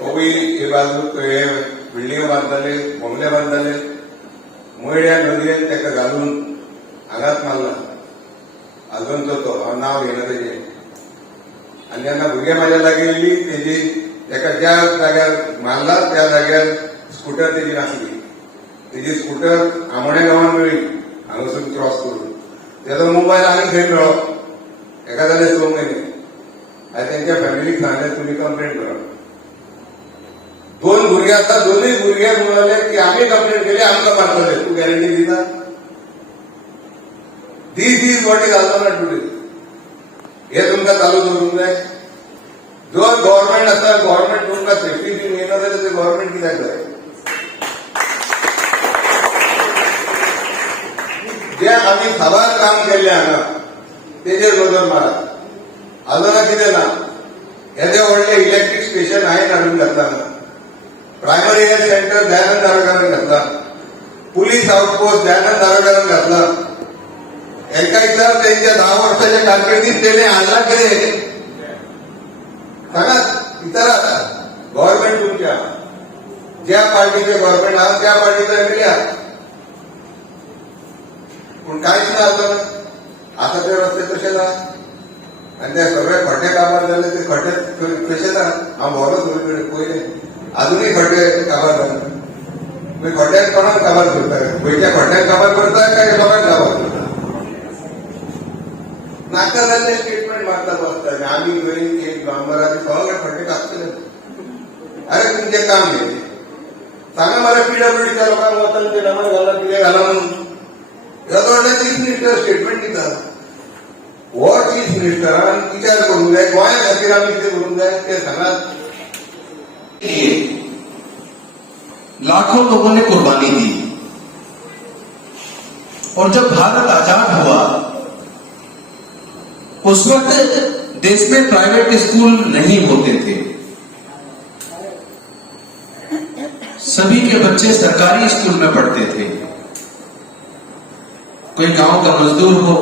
हे बाजू हे बिल्डिंग बांधताले बंगले बांधताले मोयड्या नदयेन ताका घालून आघात मारला अजून तो नाव घेणं तेजे आणि जेन्ना भुरगे म्हाज्या लागीं येयली तेजी ताका ज्या जाग्यार मारला त्या जाग्यार स्कूटर तेजी नासली तेजी स्कूटर आमोण्या गांवांत मेळ्ळी हांगासून क्रॉस करून तेजो मोबायल आनी खंय मेळ्ळो एका जाले 6 म्हयने आनी तेंच्या फॅमिलीक सांगलें तुमी कंप्लेंट करा 2 भुरगे आतां दोनूय भुरगे म्हणाले की आमी कंप्लेंट केली आमकां मारतले तूं गॅरंटी दिता दीस वाटी घालता ना टुडे हे तुमकां चालू दवरूंक जाय जो गव्हर्नमेंट आसा गव्हर्नमेंट तुमकां सेफ्टी दिवन येना जाल्यार ते गव्हर्नमेंट कित्याक जाय जे आमी खबर काम केल्लें हांगा तेजेर नजर मारात अजून कितें ना येदे व्हडले इलेक्ट्रीक स्टेशन हांवें हाडून घातला प्रायमरी हेल्थ सेंटर दयानंद आरोग्यान घातला पुलीस आउटपोस्ट दयानंद आरोग्यान घातला एका इतर त्यांच्या 10 वर्षाच्या कारकिर्दीत त्याने हाडला कितें सांगात इतरात गव्हर्नमेंट तुमच्या ज्या पार्टीचे गव्हर्नमेंट आहात त्या पार्टीचा एमएलए आहात पण कांयच ना आता ते रस्ते तशेच आहात आणि ते सगळे खड्डे काबार झाले ते खड्डे तशेच आहात हांव भोवलो सगळे पयले अजूनही खड्डे काबार जाले खड्ड्याक कोणाक काबार करता पयच्या खड्ड्याक काबार करता काय लोकांक काबार करता नाका जाल्ले स्टेटमेंट मारता बसता आम्ही गोंयन एक डांबराचे सगळे खड्डे कापतले अरे तुमचे काम हे सांगा मला पीडब्ल्यूडीच्या लोकांक वचन ते नंबर घाला कितें घाला म्हणून येदो व्हडले चीफ मिनिस्टर स्टेटमेंट दिता हो चीफ मिनिस्टरान विचार करूंक जाय गोंया खातीर आमी कितें करूंक जाय ते सांगात लाखों लोगों ने कुर्बानी दी और जब भारत आजाद हुआ उस वक्त देश में प्राइवेट स्कूल नहीं होते थे सभी के बच्चे सरकारी स्कूल में पढ़ते थे कोई गांव का मजदूर हो